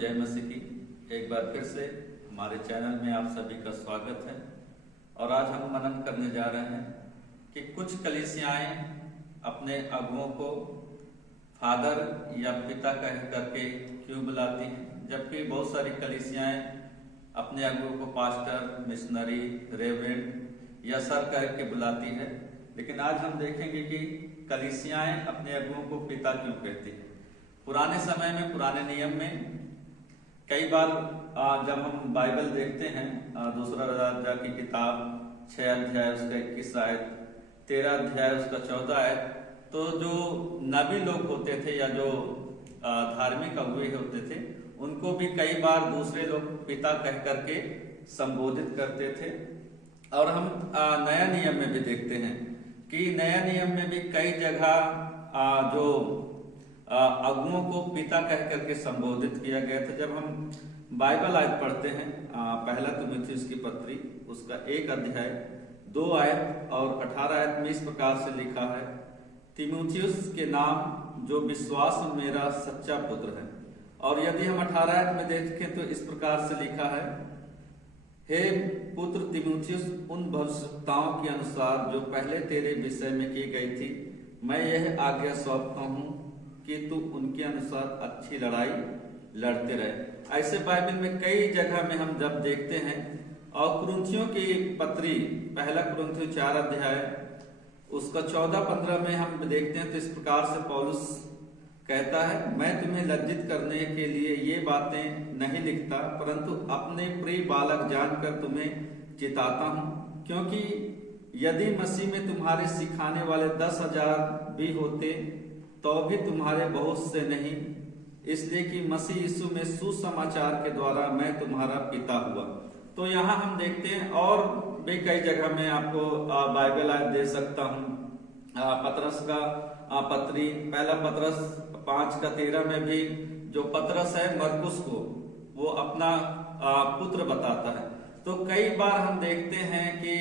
जय मसीह की। एक बार फिर से हमारे चैनल में आप सभी का स्वागत है। और आज हम मनन करने जा रहे हैं कि कुछ कलीसियाएं अपने अगुओं को फादर या पिता कह करके क्यों बुलाती हैं, जबकि बहुत सारी कलीसियाएं अपने अगुओं को पास्टर, मिशनरी, रेवरेंड या सर कह के बुलाती है। लेकिन आज हम देखेंगे कि कलीसियाएं अपने अगुओं को पिता क्यों कहती हैं। पुराने समय में, पुराने नियम में कई बार जब हम बाइबल देखते हैं, दूसरा राजा की किताब 6 अध्याय उसका 21 आयत, 13 अध्याय उसका 14 आयत, तो जो नबी लोग होते थे या जो धार्मिक अगुए होते थे उनको भी कई बार दूसरे लोग पिता कह करके संबोधित करते थे। और हम नया नियम में भी देखते हैं कि नया नियम में भी कई जगह जो अगुओं को पिता कह करके संबोधित किया गया था। जब हम बाइबल आयत पढ़ते हैं, पहला तीमुथियुस की पत्री उसका 1 अध्याय 2 आयत और 18 आयत में इस प्रकार से लिखा है, तीमुथियुस के नाम जो विश्वास में मेरा सच्चा पुत्र है। और यदि हम 18 आयत में देखें तो इस प्रकार से लिखा है, हे पुत्र तीमुथियुस, उन भविष्यताओं के अनुसार जो पहले तेरे विषय में की गई थी, मैं यह आज्ञा सौंपता हूँ कि तू उनके अनुसार अच्छी लड़ाई लड़ते रहे। ऐसे बाइबल में कई जगह में हम जब देखते हैं। और कुरिन्थियों की पत्री पहला कुरिन्थियों 4 अध्याय उसका 14-15 में हम देखते हैं तो इस प्रकार से पौलुस कहता है, मैं तुम्हें लज्जित करने के लिए ये बातें नहीं लिखता, परंतु अपने प्रिय बालक जानकर तुम्हें चिताता हूँ, क्योंकि यदि मसीह में तुम्हारे सिखाने वाले 10,000 भी होते तो भी तुम्हारे बहुत से नहीं, इसलिए कि मसीह यीशु में सुसमाचार के द्वारा मैं तुम्हारा पिता हुआ। तो यहाँ हम देखते हैं, और भी कई जगह में आपको बाइबल आयत दे सकता हूँ। पतरस का पत्री पहला पतरस 5:13 में भी जो पतरस है मरकुस को वो अपना पुत्र बताता है। तो कई बार हम देखते हैं कि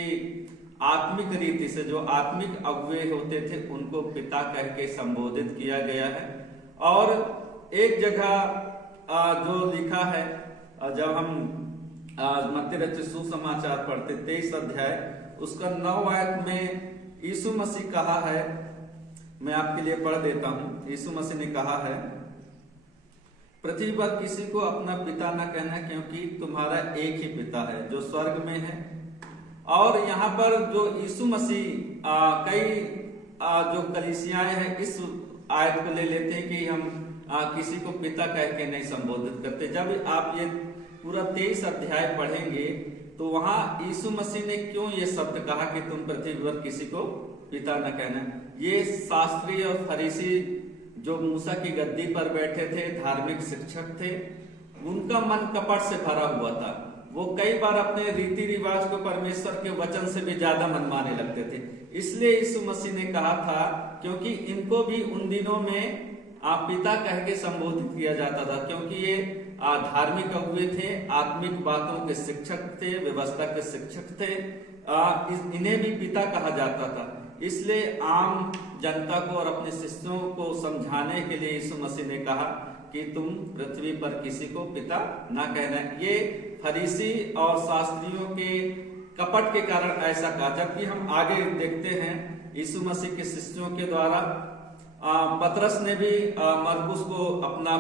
आत्मिक रीति से जो आत्मिक अगुए होते थे उनको पिता कह के संबोधित किया गया है। और एक जगह जो लिखा है, जब हम मत्ती रचित सुसमाचार पढ़ते 23 अध्याय उसका 9 आयत में यीशु मसीह कहा है, मैं आपके लिए पढ़ देता हूं। यीशु मसीह ने कहा है, पृथ्वी पर किसी को अपना पिता न कहना, क्योंकि तुम्हारा एक ही पिता है जो स्वर्ग में है। और यहाँ पर जो यीशु मसीह कई जो कलीसियाएं हैं इस आयत को ले लेते हैं कि हम किसी को पिता कह के नहीं संबोधित करते। जब आप ये पूरा 23 अध्याय पढ़ेंगे तो वहां यीशु मसीह ने क्यों ये शब्द कहा कि तुम पृथ्वी पर किसी को पिता न कहना। ये शास्त्री और फरीसी जो मूसा की गद्दी पर बैठे थे, धार्मिक शिक्षक थे, उनका मन कपट से भरा हुआ था। वो कई बार अपने रीति रिवाज को परमेश्वर के वचन से भी ज्यादा मनमाने लगते थे। इसलिए यीशु मसीह ने कहा था, क्योंकि इनको भी उन दिनों में पिता कह के संबोधित किया जाता था, क्योंकि ये धार्मिक अगुए थे, आत्मिक बातों के शिक्षक थे, व्यवस्था के शिक्षक थे। इन्हें भी पिता कहा जाता था। इसलिए आम जनता को और अपने शिष्यों को समझाने के लिए यीशु मसीह ने कहा कि तुम पृथ्वी पर किसी को पिता ना कहना। ये फरीसी और शास्त्रियों के कपट के कारण ऐसा कहा। जबकि हम आगे देखते हैं यीशु मसीह के शिष्यों के द्वारा पतरस ने भी मरकुस को अपना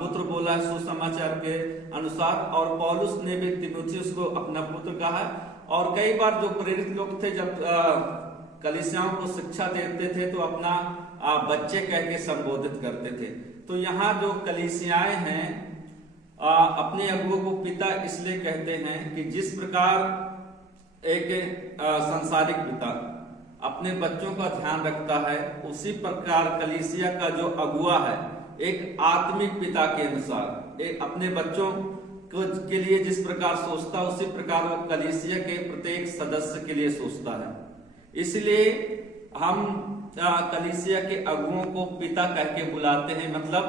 पुत्र बोला सुसमाचार के अनुसार, और पौलुस ने भी तीमुथियुस को अपना पुत्र कहा। और कई बार जो प्रेरित लोग थे जब कलीसियाओं को शिक्षा देते थे तो अपना बच्चे कह के संबोधित करते थे। तो यहाँ जो कलीसियाएं हैं अपने अगुओं को पिता इसलिए कहते हैं कि जिस प्रकार एक सांसारिक पिता अपने बच्चों का ध्यान रखता है, उसी प्रकार कलीसिया का जो अगुआ है एक आत्मिक पिता के अनुसार एक अपने बच्चों के लिए जिस प्रकार सोचता है, उसी प्रकार वो कलीसिया के प्रत्येक सदस्य के लिए सोचता है। इसलिए हम कलीसिया के अगुओं को पिता कह के बुलाते हैं, मतलब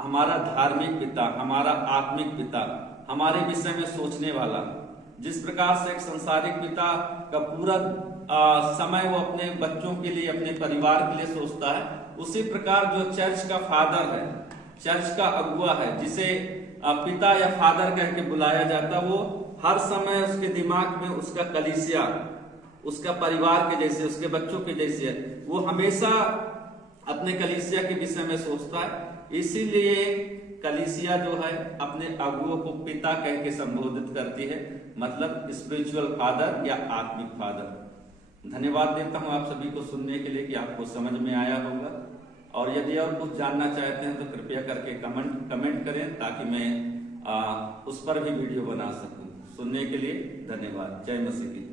हमारा धार्मिक पिता, हमारा आत्मिक पिता, हमारे विषय में सोचने वाला। जिस प्रकार से एक संसारिक पिता का पूरा समय वो अपने बच्चों के लिए, अपने परिवार के लिए सोचता है, उसी प्रकार जो चर्च का फादर है, चर्च का अगुआ है, जिसे पिता या फादर कह के बुलाया जाता, वो हर समय उसके दिमाग में उसका कलीसिया, उसका परिवार के जैसे, उसके बच्चों के जैसे है, वो हमेशा अपने कलीसिया के विषय में सोचता है। इसीलिए कलीसिया जो है अपने अगुओं को पिता कह के संबोधित करती है, मतलब स्पिरिचुअल फादर या आत्मिक फादर। धन्यवाद देता हूं आप सभी को सुनने के लिए कि आपको समझ में आया होगा, और यदि और कुछ जानना चाहते हैं तो कृपया करके कमेंट करें ताकि मैं उस पर भी वीडियो बना सकूं। सुनने के लिए धन्यवाद। जय मसीह की।